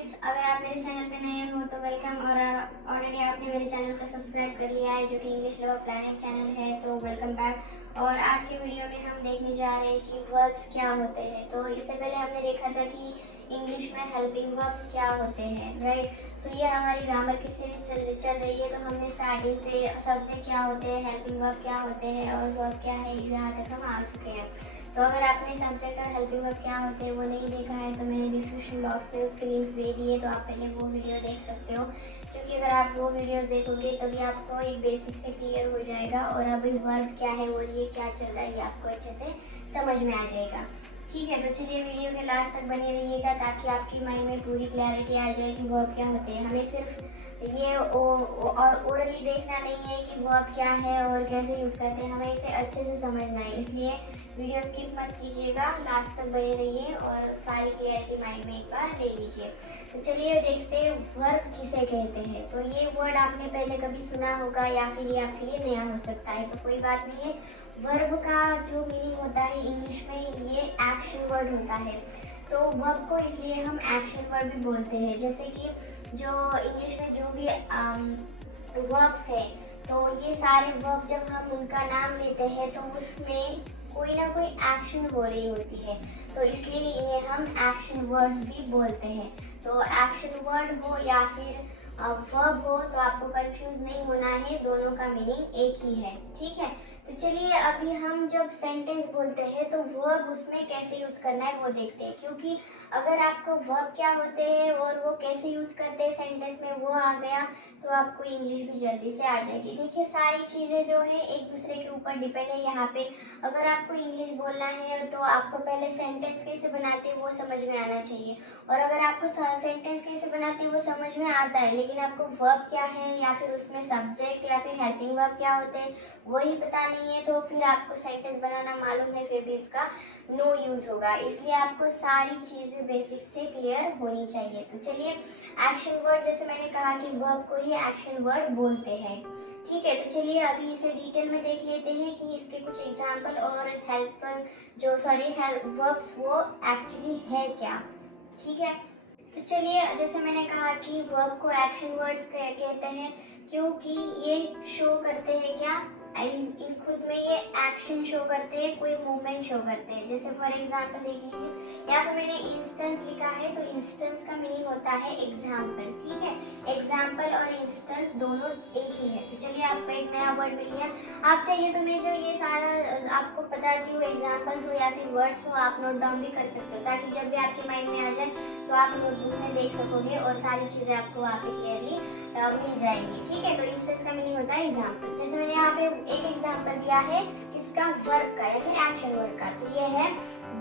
Friends, अगर आप मेरे चैनल पे नए हो तो वेलकम। और ऑलरेडी आपने मेरे चैनल को सब्सक्राइब कर लिया है जो कि इंग्लिश लवर प्लैनेट चैनल है, तो वेलकम बैक। और आज के वीडियो में हम देखने जा रहे हैं कि वर्ब्स क्या होते हैं। तो इससे पहले हमने देखा था कि इंग्लिश में हेल्पिंग वर्ब्स क्या होते हैं, राइट। तो ये हमारी ग्रामर की सीरीज चल रही है, तो हमने स्टार्टिंग से सब्जेक्ट क्या होते हैं, हेल्पिंग वर्ब क्या होते हैं और वर्ब क्या है, यहाँ तक हम आ चुके हैं। तो अगर आपने सब्जेक्ट और हेल्पिंग वर्ब क्या होते हैं वो नहीं देखा है तो मैंने डिस्क्रिप्शन बॉक्स में उसके लिंक्स दे दिए, तो आप पहले वो वीडियो देख सकते हो। क्योंकि अगर आप वो वीडियोस देखोगे तभी आपको एक बेसिक से क्लियर हो जाएगा और अभी वर्ब क्या है और ये क्या चल रहा है ये आपको अच्छे से समझ में आ जाएगा। ठीक है, तो चलिए वीडियो के लास्ट तक बने रहिएगा ताकि आपकी माइंड में पूरी क्लैरिटी आ जाए कि वर्ब क्या होते हैं। हमें सिर्फ ये ओरली देखना नहीं है कि वर्ब क्या है और कैसे यूज़ करते हैं, हमें इसे अच्छे से समझना है। इसलिए वीडियो स्किप मत कीजिएगा, लास्ट तक बने रहिए और सारी क्लियरिटी माइंड में एक बार ले लीजिए। तो चलिए देखते हैं वर्ब किसे कहते हैं। तो ये वर्ड आपने पहले कभी सुना होगा या फिर ये आपके लिए नया हो सकता है, तो कोई बात नहीं है। वर्ब का जो मीनिंग होता है इंग्लिश में, ये एक्शन वर्ड होता है। तो वर्ब को इसलिए हम एक्शन वर्ड भी बोलते हैं। जैसे कि जो इंग्लिश में जो भी वर्ब्स है, तो ये सारे वर्ब जब हम उनका नाम लेते हैं तो उसमें कोई ना कोई एक्शन हो रही होती है, तो इसलिए इन्हें हम एक्शन वर्ड्स भी बोलते हैं। तो एक्शन वर्ड हो या फिर वर्ब हो तो आपको कंफ्यूज नहीं होना है, दोनों का मीनिंग एक ही है। ठीक है, तो चलिए अभी हम जब सेंटेंस बोलते हैं तो वर्ब उसमें कैसे यूज करना है वो देखते हैं। क्योंकि अगर आपको वर्ब क्या होते हैं और वो कैसे यूज करते हैं सेंटेंस में वो आ गया तो आपको इंग्लिश भी जल्दी से आ जाएगी। देखिए सारी चीज़ें जो है एक दूसरे के ऊपर डिपेंड है। यहाँ पे अगर आपको इंग्लिश बोलना है तो आपको पहले सेंटेंस कैसे बनाते हैं वो समझ में आना चाहिए, और अगर आपको सेंटेंस कैसे बनाते हैं वो समझ में आता है लेकिन आपको वर्ब क्या है या फिर उसमें सब्जेक्ट या फिर हेल्पिंग वर्ब क्या होते हैं वही पता नहीं है, तो फिर आपको सेंटेंस बनाना मालूम है फिर भी इसका नो यूज होगा। इसलिए आपको सारी चीज़ें बेसिक से क्लियर होनी चाहिए। तो चलिए एक्शन वर्ड, जैसे मैंने कहा कि वर्ब को ही एक्शन वर्ड बोलते हैं। ठीक है, तो चलिए अभी इसे डिटेल में देख लेते हैं कि इसके कुछ एग्जाम्पल और हेल्प वर्ब्स वो एक्चुअली है क्या। ठीक है, तो चलिए जैसे मैंने कहा कि वर्ब को एक्शन वर्ड्स कहते हैं क्योंकि ये शो करते हैं क्या, इन खुद में ये एक्शन शो करते हैं, कोई मूवमेंट शो करते हैं। जैसे फॉर एग्जांपल देख लीजिए, यहाँ पे मैंने इंस्टेंस लिखा है, तो इंस्टेंस का मीनिंग होता है एग्जाम्पल। ठीक है, एग्जाम्पल और इंस्टेंस दोनों एक ही है। तो चलिए आपको एक नया वर्ड मिल गया। आप चाहिए तो मैं जो ये सारा आपको बताती हूँ एग्जाम्पल्स हो या फिर वर्ड्स हो आप नोट डाउन भी कर सकते हो, ताकि जब भी आपके माइंड में आ जाए तो आप नोटबुक में देख सकोगे और सारी चीज़ें आपको वहाँ पे क्लियरली मिल जाएंगी। ठीक है, तो इंस्टेंस का मीनिंग होता है एग्जाम्पल। जैसे मैंने यहाँ पे एक एग्जाम्पल दिया है किसका, वर्ब का या फिर एक्शन वर्ड का, तो ये है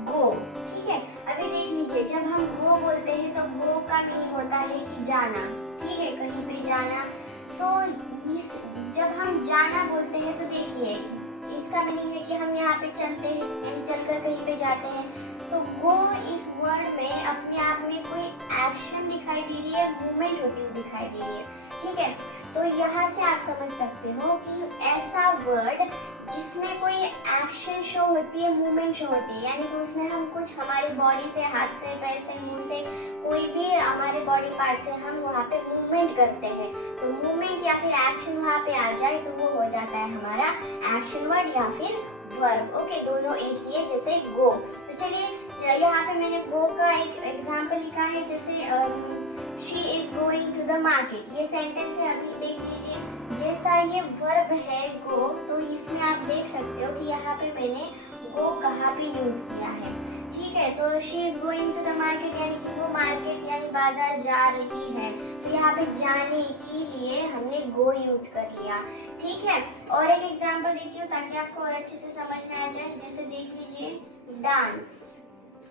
गो। ठीक है, अभी देख लीजिए जब हम गो बोलते हैं तो गो का मीनिंग होता है कि जाना। ठीक है, कहीं पे जाना। सो जब हम जाना बोलते हैं तो देखिए इसका मीनिंग है कि हम यहाँ पे चलते हैं यानी चलकर कहीं पे जाते हैं। तो वो इस वर्ड में अपने आप में कोई एक्शन दिखाई दे रही है, मूवमेंट होती हुई दिखाई दे रही है। ठीक है, तो यहाँ से आप समझ सकते हो कि ऐसा वर्ड जिसमें कोई एक्शन शो होती है, मूवमेंट शो होती है, यानी कि उसमें हम कुछ हमारी बॉडी से, हाथ से, पैर से, मुंह से, कोई भी हमारे बॉडी पार्ट से हम वहाँ पे मूवमेंट करते हैं, तो मूवमेंट या फिर एक्शन वहाँ पे आ जाए तो वो हो जाता है हमारा एक्शन वर्ड या फिर वर्ब। ओके, दोनों एक ही है, जैसे गो। तो चलिए यहाँ पे मैंने गो का एक एग्जाम्पल लिखा है, जैसे she is going to the market. ये सेंटेंस है, अभी देख लीजिए जैसा ये वर्ब है गो, तो इसमें आप देख सकते हो कि यहाँ पे मैंने गो कहाँ पे यूज किया है। ठीक है, तो she is going to the market यानी कि वो मार्केट यानी बाजार जा रही है, तो यहाँ पे जाने के लिए हमने गो यूज कर लिया। ठीक है, और एक एग्जाम्पल देती हूँ ताकि आपको और अच्छे से समझ में आ जाए। जैसे देख लीजिए डांस।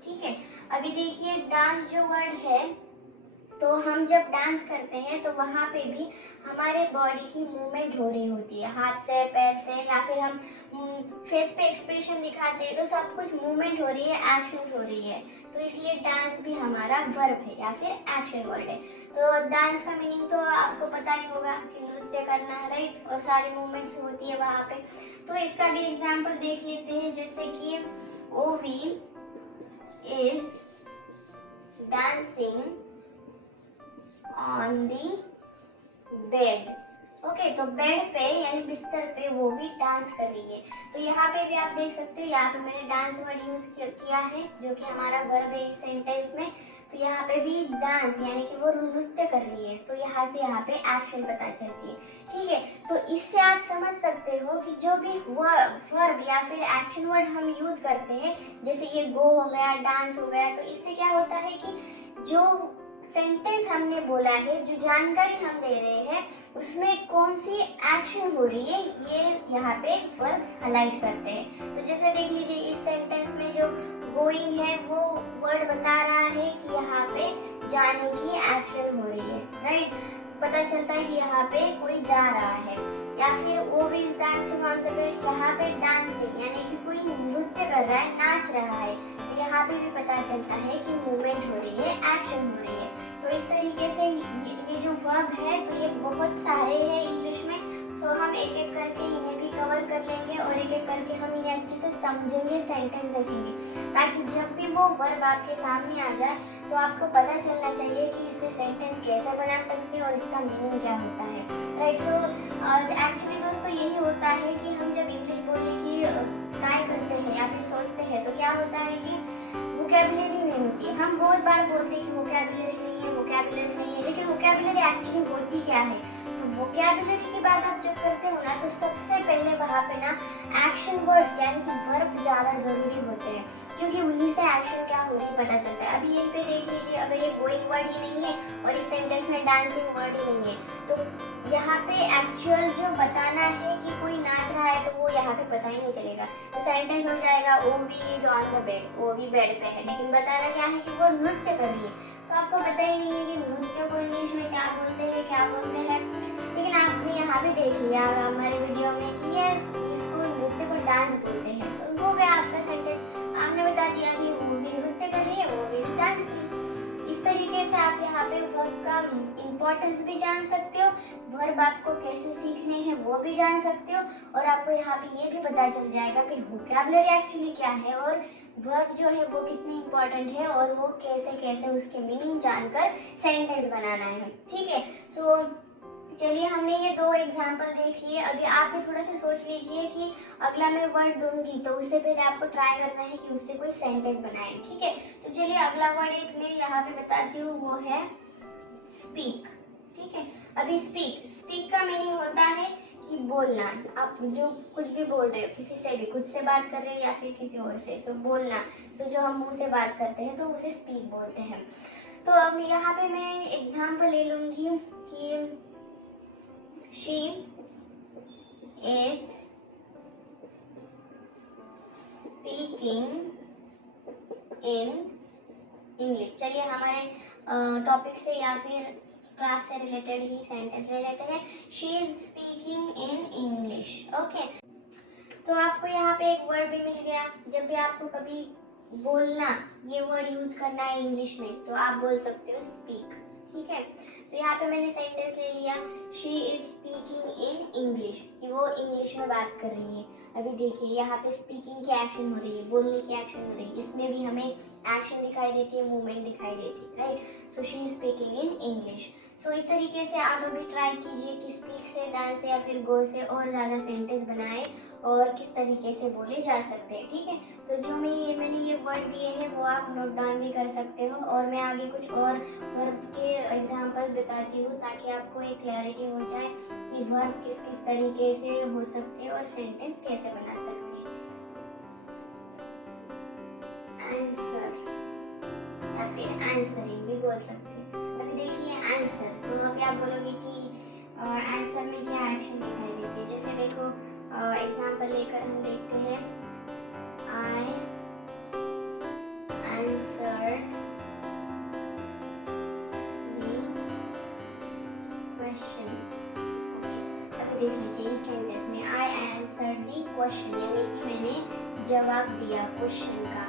ठीक है, अभी देखिए डांस जो वर्ड है, तो हम जब डांस करते हैं तो वहाँ पे भी हमारे बॉडी की मूवमेंट हो रही होती है, हाथ से, पैर से, या फिर हम फेस पे एक्सप्रेशन दिखाते हैं, तो सब कुछ मूवमेंट हो रही है, एक्शंस हो रही है। तो इसलिए डांस भी हमारा वर्ब है या फिर एक्शन वर्ड है। तो डांस का मीनिंग तो आपको पता ही होगा कि नृत्य करना, राइट, और सारी मूवमेंट्स होती है वहाँ पे। तो इसका भी एग्जाम्पल देख लेते हैं, जैसे कि ओवी is dancing on the bed. Okay, तो बेड पे यानी बिस्तर पे वो भी डांस कर रही है। तो यहाँ पे भी आप देख सकते हो, यहाँ पे मैंने डांस वर्ड यूज किया है जो कि हमारा वर्ब है इस सेंटेंस में। तो यहाँ पे भी डांस यानी कि वो नृत्य कर रही है, तो यहाँ से यहाँ पे एक्शन पता चलती है। ठीक है, तो इससे आप समझ सकते हो कि जो भी वर्ब या फिर एक्शन वर्ड हम यूज करते हैं, जैसे ये गो हो गया, डांस हो गया, तो इससे क्या होता है कि जो सेंटेंस हमने बोला है, जो जानकारी हम दे रहे हैं, उसमें कौन सी एक्शन हो रही है, ये यहाँ पे वर्ब्स हाईलाइट करते हैं। तो जैसे देख लीजिए, इस सेंटेंस में जो गोइंग है वो वर्ड बता रहा है कि यहाँ पे जाने की एक्शन हो रही है, राइट। पता चलता है कि यहाँ पे कोई जा रहा है। या फिर वो भी is dancing on the bed, यहाँ पे डांसिंग यानी कि कोई नृत्य कर रहा है, नाच रहा है, तो यहाँ पे भी पता चलता है कि मूवमेंट हो रही है, एक्शन हो रही है। तो इस तरीके से ये जो वर्ब है, तो ये बहुत सारे हैं इंग्लिश में। सो हम एक एक करके इन्हें भी कवर कर लेंगे और एक एक करके हम इन्हें अच्छे से समझेंगे, सेंटेंस देखेंगे, ताकि जब भी वो वर्ब आपके सामने आ जाए तो आपको पता चलना चाहिए कि इससे सेंटेंस कैसे बना सकते हैं और इसका मीनिंग क्या होता है, राइट। सो एक्चुअली दोस्तों यही होता है कि हम जब इंग्लिश बोलने की ट्राई करते हैं या फिर सोचते हैं, तो क्या होता है कि वोकैबुलरी नहीं होती है। हम बहुत बार बोलते हैं कि वोकैबुलरी नहीं है, वोकैबुलरी नहीं है, लेकिन वोकैबुलरी एक्चुअली होती क्या है। तो वोकैबुलरी की बात आप जब करते हो ना, तो सबसे पहले वहाँ पे ना एक्शन वर्ड्स यानी कि वर्ब ज़्यादा ज़रूरी होते हैं, क्योंकि उन्हीं से एक्शन क्या हो रही है पता चलता है। अभी यहीं पे देख लीजिए, अगर ये गोइंग वर्ड ही नहीं है और इस सेंटेंस में डांसिंग वर्ड ही नहीं है, तो यहाँ पे एक्चुअल जो बताना है कि कोई नाच रहा है, तो वो यहाँ पे पता ही नहीं चलेगा। तो सेंटेंस हो जाएगा ओवी इज ऑन द बेड, ओवी बेड पे है, लेकिन बताना क्या है कि वो नृत्य कर रही है। तो आपको पता ही नहीं है कि नृत्य को इंग्लिश में क्या बोलते हैं, क्या बोलते हैं। लेकिन आपने यहाँ पे देख लिया हमारे वीडियो में कि यस, इसको नृत्य को डांस बोलते हैं, तो हो गया आपका सेंटेंस। आपने बता दिया कि वो भी नृत्य कर रही है, वो भी डांसिंग। इस तरीके से आप यहाँ पे वर्ब का इम्पोर्टेंस भी जान सकते हो, वर्ब आपको कैसे सीखने हैं वो भी जान सकते हो, और आपको यहाँ पे ये भी पता चल जाएगा कि वोकैबुलरी एक्चुअली क्या है और वर्ब जो है वो कितनी इम्पोर्टेंट है और वो कैसे कैसे उसके मीनिंग जानकर सेंटेंस बनाना है। ठीक है, सो चलिए हमने ये दो एग्जाम्पल देख लिए। अभी आप भी थोड़ा सा सोच लीजिए कि अगला मैं वर्ड दूंगी तो उससे पहले आपको ट्राई करना है कि उससे कोई सेंटेंस बनाए। ठीक है, तो चलिए अगला वर्ड एक मैं यहाँ पे बताती हूँ, वो है स्पीक। ठीक है, अभी स्पीक का मीनिंग होता है कि बोलना। आप जो कुछ भी बोल रहे हो, किसी से भी, खुद से बात कर रहे हो या फिर किसी और से, तो बोलना। तो जो हम मुंह से बात करते हैं तो उसे स्पीक बोलते हैं। तो अब यहाँ पे मैं एग्जाम्पल ले लूंगी कि she is speaking in English। चलिए हमारे टॉपिक से या फिर क्लास से रिलेटेड ही सेंटेंस ले लेते हैं। she is speaking in English। Okay, तो आपको यहाँ पे एक वर्ड भी मिल गया। जब भी आपको कभी बोलना, ये वर्ड यूज करना है इंग्लिश में, तो आप बोल सकते हो स्पीक। ठीक है, तो यहाँ पे मैंने सेंटेंस ले लिया, she is speaking in English, कि वो इंग्लिश में बात कर रही है। अभी देखिए यहाँ पे स्पीकिंग की एक्शन हो रही है, बोलने की एक्शन हो रही है, इसमें भी हमें एक्शन दिखाई देती है, मूवमेंट दिखाई देती है, right. So she is speaking in English. So इस तरीके से आप अभी ट्राई कीजिए कि स्पीक से, डांस से या फिर गो से और ज़्यादा सेंटेंस बनाए और किस तरीके से बोले जा सकते हैं। ठीक है, तो जो मैंने ये वर्ड दिए हैं वो आप नोट डाउन भी कर सकते हो, और मैं आगे कुछ और वर्ब के एग्जांपल बताती हूँ ताकि आपको एक क्लैरिटी हो जाए कि वर्ब किस किस तरीके से हो सकते हैं और सेंटेंस कैसे बना सकते हैं। आंसर या फिर आंसरिंग भी बोल सकते हैं। अभी देखिए आंसर, तो अभी आप बोलोगे कि आंसर में क्या एक्शन दिखाई देती है। जैसे देखो एग्जांपल लेकर हम देखते हैं, I answered the question. Okay, अभी देख लीजिए इस सेंटेंस में आई आंसर्ड द क्वेश्चन, यानी कि मैंने जवाब दिया क्वेश्चन का।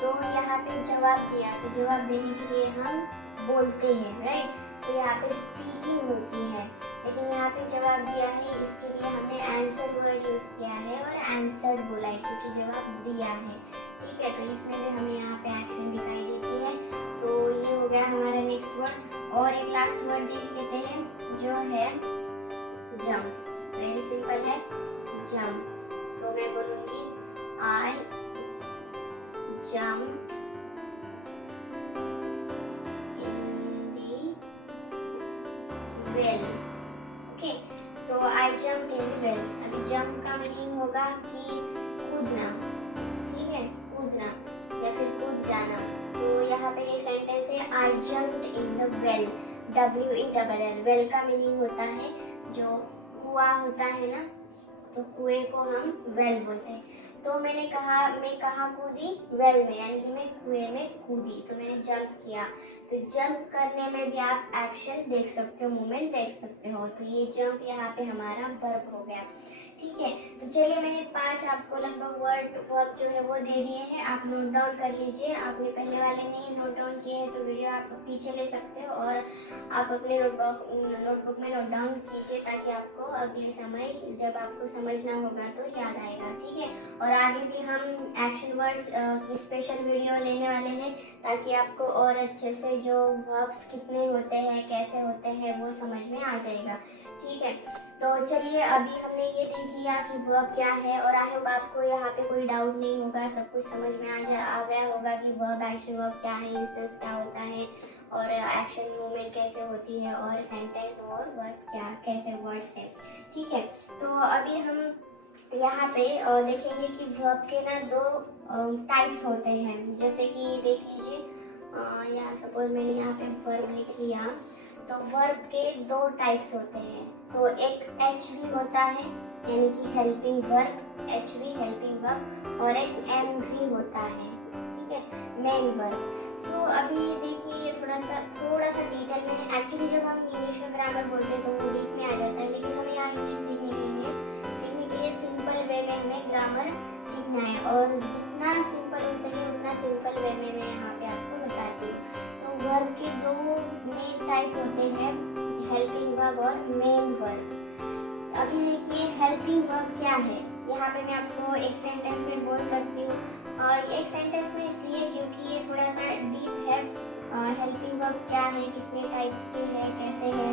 तो यहाँ पे जवाब दिया, तो जवाब देने के लिए हम बोलते हैं, राइट। तो यहाँ पे स्पीकिंग होती है, लेकिन यहाँ पे जवाब दिया है, इसके लिए हमने आंसर वर्ड यूज किया है और आंसर्ड बोला है क्योंकि जवाब दिया है। ठीक है, तो इसमें भी हमें यहाँ पे एक्शन दिखाई देती है। तो ये हो गया हमारा नेक्स्ट वर्ड। और एक लास्ट वर्ड देख लेते हैं जो है जंप। वेरी सिंपल है, जंप। सो मैं बोलूंगी I jump in the well. Okay, so I jump in the well. अभी जंप का मीनिंग होगा कि कूदना, ठीक है, कूदना या फिर कूद जाना। तो यहाँ पे ये सेंटेंस है I jumped in the well, WELL। Well का मीनिंग होता है जो कुआं होता है ना, तो कुएं को हम वेल बोलते हैं। तो मैं कहाँ कूदी, वेल में, यानी कि मैं कुएं में कूदी। तो मैंने जंप किया। तो जंप करने में भी आप एक्शन देख सकते हो, मूवमेंट देख सकते हो। तो ये जंप यहाँ पे हमारा वर्ब हो गया, ठीक है। तो चलिए, मैंने 5 आपको लगभग वर्ब जो है वो दे दिए हैं, आप नोट डाउन कर लीजिए। आपने पहले वाले नहीं नोट डाउन किए हैं तो वीडियो आप पीछे ले सकते हो और आप अपने नोटबुक में नोट डाउन कीजिए, ताकि आपको अगले समय जब आपको समझना होगा तो याद आएगा, ठीक है। और आगे भी हम एक्शन वर्ड्स की स्पेशल वीडियो लेने वाले हैं, ताकि आपको और अच्छे से जो वर्ब्स कितने होते हैं, कैसे होते हैं, वो समझ में आ जाएगा, ठीक है। तो चलिए, अभी हमने ये देख लिया कि वर्ब क्या है, और आई होप आपको यहाँ पे कोई डाउट नहीं होगा, सब कुछ समझ में आ गया होगा कि वर्ब, एक्शन वर्ब क्या है, इंस्टेंस क्या होता है, और एक्शन मूवमेंट कैसे होती है, और सेंटेंस और वर्ब क्या कैसे वर्ड्स है, ठीक है। तो अभी हम यहाँ पे देखेंगे कि वर्ब के ना 2 टाइप्स होते हैं। जैसे कि देख लीजिए, यहाँ सपोज मैंने यहाँ पे वर्ब लिख लिया, तो वर्ब के 2 टाइप्स होते हैं। तो एक HV होता है, यानी कि helping verb, HV helping verb, और एक MV होता है, ठीक है, मेन वर्ब। सो अभी देखिए, ये थोड़ा सा डिटेल में है। एक्चुअली जब हम इंग्लिश का ग्रामर बोलते हैं तो वो डीप में आ जाता है, लेकिन हमें यहाँ इंग्लिश सीखने के लिए सिंपल वे में हमें ग्रामर सीखना है, और जितना सिंपल हो सके उतना सिंपल वे में मैं यहाँ पे आपको बताती हूँ। तो वर्ब के 2 मेन टाइप होते हैं, हेल्पिंग वर्ब और मेन वर्ब। अभी देखिए, हेल्पिंग वर्ब क्या है, यहाँ पे मैं आपको एक सेंटेंस में बोल सकती हूँ। एक सेंटेंस में इसलिए क्योंकि ये थोड़ा सा डीप है। हेल्पिंग वर्ब्स क्या है, कितने टाइप्स के हैं, कैसे हैं,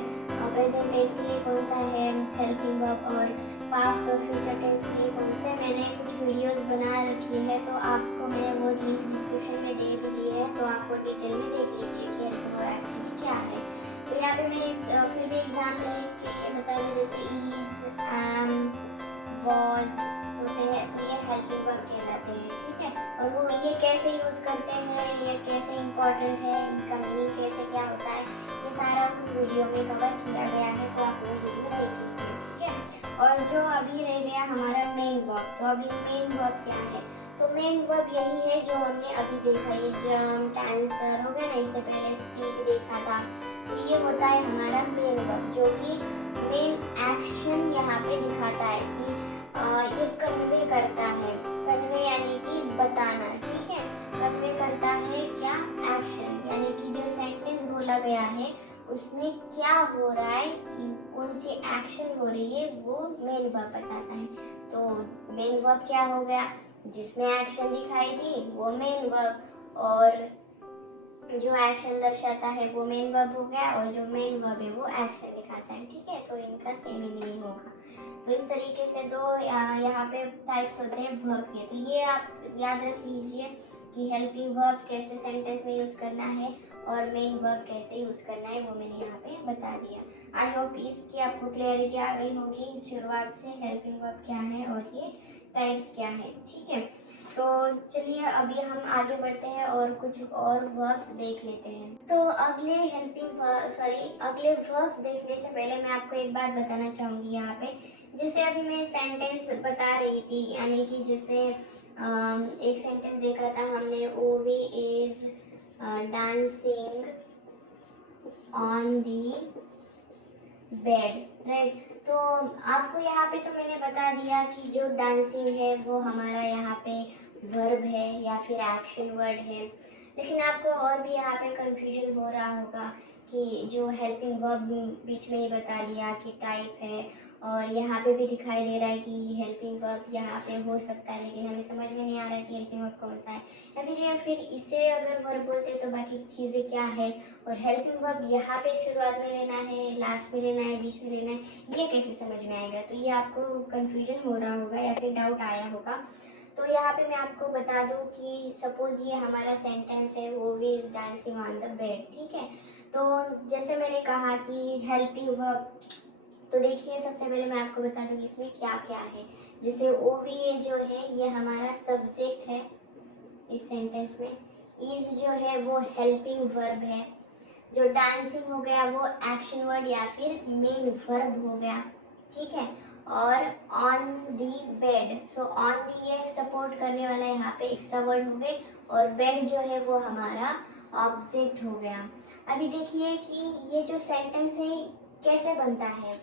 प्रेजेंट टेंस के लिए कौन सा है हेल्पिंग वर्ब, और पास्ट और फ्यूचर टेंस के लिए कौन सा है। मैंने कुछ वीडियोस बना रखी है, तो आपको मैंने वो लिंक डिस्क्रिप्शन में दे भी दी है, तो आपको डिटेल में देख लीजिए कि हेल्पिंग वर्ब एक्चुअली क्या है। तो यहाँ पे मैं फिर भी एग्जाम्पल के लिए बता दूँ, जैसे इज, एम, वॉज होते हैं, तो ये हेल्पिंग वर्ब कहलाते हैं, ठीक है। और वो ये कैसे यूज करते हैं, ये कैसे इंपॉर्टेंट है, इनका मीनिंग कैसे क्या होता है, ये सारा वीडियो में कवर किया गया है, तो आप वो वीडियो देख लीजिए, ठीक है। और जो अभी रह गया हमारा मेन वर्ब, तो अभी मेन वर्ब क्या है, तो मेन वर्ब यही है जो हमने अभी देखा, ये जंप, आंसर हो गया ना, इससे पहले स्पीक देखा था। तो ये होता है हमारा मेन वर्ब, जो कि मेन एक्शन यहाँ पे दिखाता है कि ये कन्वे करता है, कन्वे यानी कि बताना, ठीक है, कन्वे करता है क्या, एक्शन, यानी कि जो सेंटेंस बोला गया है उसमें क्या हो रहा है, कौन सी एक्शन हो रही है, वो मेन वर्ब बताता है। तो मेन वर्ब क्या हो गया, जिसमें एक्शन दिखाई दी वो मेन वर्ब, और जो एक्शन दर्शाता है वो मेन वर्ब हो गया, और जो मेन वर्ब है वो एक्शन दिखाता है, ठीक है। तो इनका सेम ही मीनिंग होगा। तो इस तरीके से 2 यहाँ पे टाइप्स होते हैं वर्ब के। तो ये आप याद रख लीजिए कि हेल्पिंग वर्ब कैसे सेंटेंस में यूज करना है, और मेन वर्ब कैसे यूज करना है, वो मैंने यहाँ पे बता दिया। आई होप इसकी आपको क्लियरिटी आ गई होगी शुरुआत से, हेल्पिंग वर्ब क्या है और ये टाइप्स क्या है, ठीक है। तो चलिए, अभी हम आगे बढ़ते हैं और कुछ और वर्ब्स देख लेते हैं। तो अगले वर्ब्स देखने से पहले मैं आपको एक बात बताना चाहूँगी यहाँ पे। जैसे अभी मैं सेंटेंस बता रही थी, यानी कि जैसे एक सेंटेंस देखा था हमने, ओवी is dancing on the bed, right. तो आपको यहाँ पे तो मैंने बता दिया कि जो डांसिंग है वो हमारा यहाँ पे वर्ब है या फिर एक्शन वर्ड है, लेकिन आपको और भी यहाँ पे कंफ्यूजन हो रहा होगा कि जो हेल्पिंग वर्ब बीच में ही बता दिया कि टाइप है, और यहाँ पे भी दिखाई दे रहा है कि हेल्पिंग वर्ब यहाँ पे हो सकता है, लेकिन हमें समझ में नहीं आ रहा है कि हेल्पिंग वर्ब कौन सा है, या फिर इसे अगर वर्ब बोलते हैं तो बाकी चीज़ें क्या है, और हेल्पिंग वर्ब यहाँ पे शुरुआत में लेना है, लास्ट में लेना है, बीच में लेना है, ये कैसे समझ में आएगा। तो ये आपको कन्फ्यूजन हो रहा होगा या फिर डाउट आया होगा। तो यहाँ पे मैं आपको बता दूँ कि सपोज ये हमारा सेंटेंस है, वो is dancing on the bed, ठीक है। तो जैसे मैंने कहा कि हेल्पिंग वर्ब, तो देखिए सबसे पहले मैं आपको बता दूँ इसमें क्या क्या है। जैसे ओवीए जो है ये हमारा सब्जेक्ट है इस सेंटेंस में, इज जो है वो हेल्पिंग वर्ब है, जो डांसिंग हो गया वो एक्शन वर्ड या फिर मेन वर्ब हो गया, ठीक है। और on the bed, so on the ये सपोर्ट करने वाला यहाँ पे एक्स्ट्रा वर्ड हो गए, और बेड जो है वो हमारा ऑब्जेक्ट हो गया। अभी देखिए कि ये जो सेंटेंस है कैसे बनता है।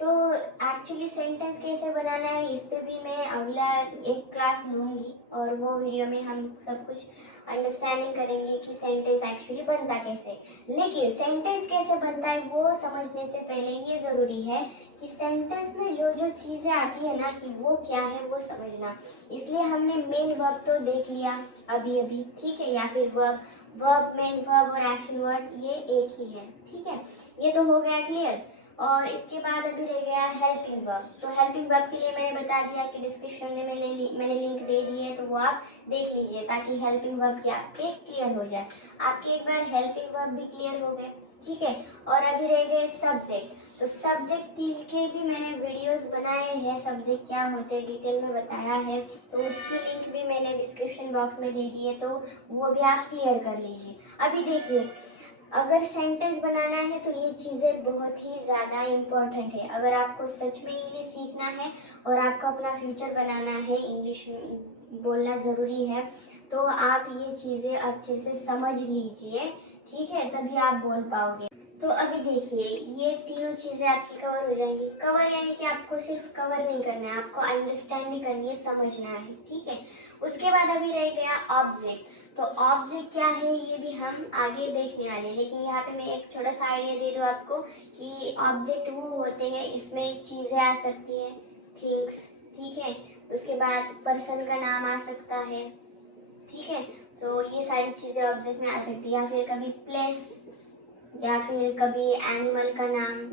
तो एक्चुअली सेंटेंस कैसे बनाना है इस पे भी मैं अगला एक क्लास लूँगी, और वो वीडियो में हम सब कुछ अंडरस्टैंडिंग करेंगे कि सेंटेंस एक्चुअली बनता कैसे। लेकिन सेंटेंस कैसे बनता है वो समझने से पहले ये ज़रूरी है कि सेंटेंस में जो जो चीज़ें आती है ना कि वो क्या है वो समझना। इसलिए हमने मेन वर्ब तो देख लिया अभी अभी, ठीक है, या फिर वर्ब मेन वर्ब और एक्शन वर्ड ये एक ही है, ठीक है। ये तो हो गया क्लियर। और इसके बाद अभी रह गया हेल्पिंग वर्ब। तो हेल्पिंग वर्ब के लिए मैंने बता दिया कि डिस्क्रिप्शन में मैंने लिंक दे दी है, तो वो आप देख लीजिए ताकि हेल्पिंग वर्ब के आपके क्लियर हो जाए। आपके एक बार हेल्पिंग वर्ब भी क्लियर हो गए, ठीक है। और अभी रह गए सब्जेक्ट। तो सब्जेक्ट के भी मैंने वीडियोस बनाए हैं, सब्जेक्ट क्या होते हैं डिटेल में बताया है, तो उसकी लिंक भी मैंने डिस्क्रिप्शन बॉक्स में दे दी है, तो वो भी आप क्लियर कर लीजिए। अभी देखिए अगर सेंटेंस बनाना है तो ये चीज़ें बहुत ही ज़्यादा इम्पोर्टेंट है। अगर आपको सच में इंग्लिश सीखना है और आपको अपना फ्यूचर बनाना है, इंग्लिश बोलना ज़रूरी है, तो आप ये चीज़ें अच्छे से समझ लीजिए, ठीक है, तभी आप बोल पाओगे। तो अभी देखिए ये तीनों चीज़ें आपकी कवर हो जाएंगी। कवर यानी कि आपको सिर्फ कवर नहीं करना है, आपको अंडरस्टैंडिंग करनी है, समझना है, ठीक है। उसके बाद अभी रह गया ऑब्जेक्ट। तो ऑब्जेक्ट क्या है ये भी हम आगे देखने वाले हैं, लेकिन यहाँ पे मैं एक छोटा सा आइडिया दे दूँ आपको कि ऑब्जेक्ट वो होते हैं, इसमें चीज़ें आ सकती हैं, थिंग्स, ठीक है। उसके बाद पर्सन का नाम आ सकता है, ठीक है। तो ये सारी चीज़ें ऑब्जेक्ट में आ सकती है, या फिर कभी प्लेस, या फिर कभी एनिमल का नाम।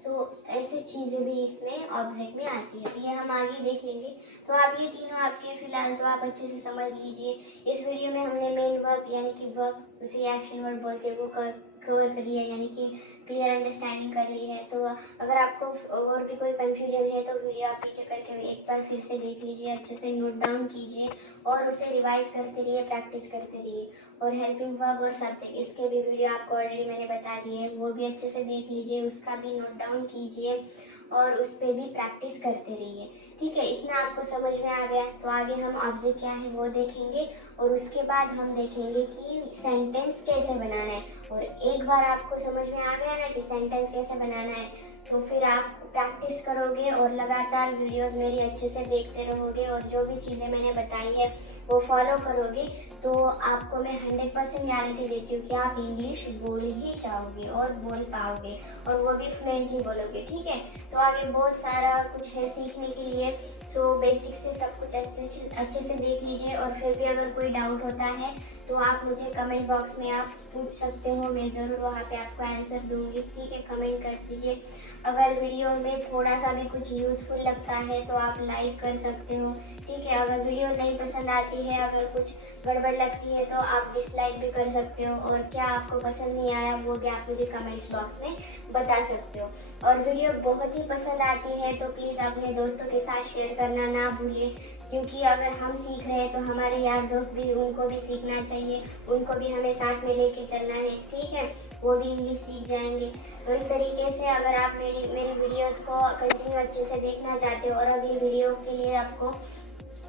सो ऐसी चीज़ें भी इसमें ऑब्जेक्ट में आती है, तो ये हम आगे देख लेंगे। तो आप ये तीनों आपके फिलहाल तो आप अच्छे से समझ लीजिए। इस वीडियो में हमने मेन वर्ब यानी कि वर्ब उसे एक्शन वर्ब बोलते हैं वो कवर कर लिया, यानी कि क्लियर अंडरस्टैंडिंग कर ली है। तो अगर आपको और भी कोई कन्फ्यूजन है तो वीडियो आप पीछे करके एक बार फिर से देख लीजिए, अच्छे से नोट डाउन कीजिए और उसे रिवाइज करते रहिए, प्रैक्टिस करते रहिए। और हेल्पिंग वर्ब और सब्जेक्ट इसके भी वीडियो आपको ऑलरेडी मैंने बता दिए हैं, वो भी अच्छे से देख लीजिए, उसका भी नोट डाउन कीजिए और उस पर भी प्रैक्टिस करते रहिए, ठीक है। इतना आपको समझ में आ गया, तो आगे हम ऑब्जेक्ट क्या है वो देखेंगे, और उसके बाद हम देखेंगे कि सेंटेंस कैसे बनाना है। और एक बार आपको समझ में आ गया ना कि सेंटेंस कैसे बनाना है, तो फिर आप प्रैक्टिस करोगे और लगातार वीडियोस मेरी अच्छे से देखते रहोगे, और जो भी चीज़ें मैंने बताई है वो फॉलो करोगे, तो आपको मैं 100% गारंटी देती हूँ कि आप इंग्लिश बोल ही जाओगे और बोल पाओगे, और वो भी फ्लुएंटली बोलोगे, ठीक है। तो आगे बहुत सारा कुछ है सीखने के लिए। सो बेसिक से सब कुछ अच्छे से देख लीजिए, और फिर भी अगर कोई डाउट होता है तो आप मुझे कमेंट बॉक्स में आप पूछ सकते हो, मैं ज़रूर वहाँ पे आपको आंसर दूंगी, ठीक है। कमेंट कर दीजिए। अगर वीडियो में थोड़ा सा भी कुछ यूज़फुल लगता है तो आप लाइक कर सकते हो, ठीक है। अगर वीडियो नहीं पसंद आती है, अगर कुछ गड़बड़ लगती है तो आप डिसलाइक भी कर सकते हो, और क्या आपको पसंद नहीं आया वो भी आप मुझे कमेंट बॉक्स में बता सकते हो। और वीडियो बहुत ही पसंद आती है तो प्लीज़ अपने दोस्तों के साथ शेयर करना ना भूलिए, क्योंकि अगर हम सीख रहे हैं तो हमारे यार दोस्त भी, उनको भी सीखना चाहिए, उनको भी हमें साथ में लेके चलना है, ठीक है। वो भी इंग्लिश सीख जाएंगे। तो इस तरीके से अगर आप मेरी वीडियोस को कंटिन्यू अच्छे से देखना चाहते हो और अगली वीडियो के लिए आपको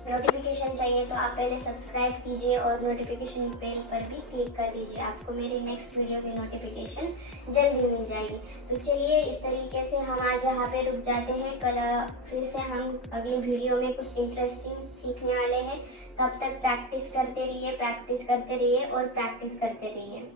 नोटिफिकेशन चाहिए, तो आप पहले सब्सक्राइब कीजिए और नोटिफिकेशन बेल पर भी क्लिक कर दीजिए, आपको मेरी नेक्स्ट वीडियो की नोटिफिकेशन जल्दी मिल जाएगी। तो चलिए इस तरीके से हम आज यहाँ पे रुक जाते हैं, कल फिर से हम अगली वीडियो में कुछ इंटरेस्टिंग सीखने वाले हैं। तब तक प्रैक्टिस करते रहिए और प्रैक्टिस करते रहिए।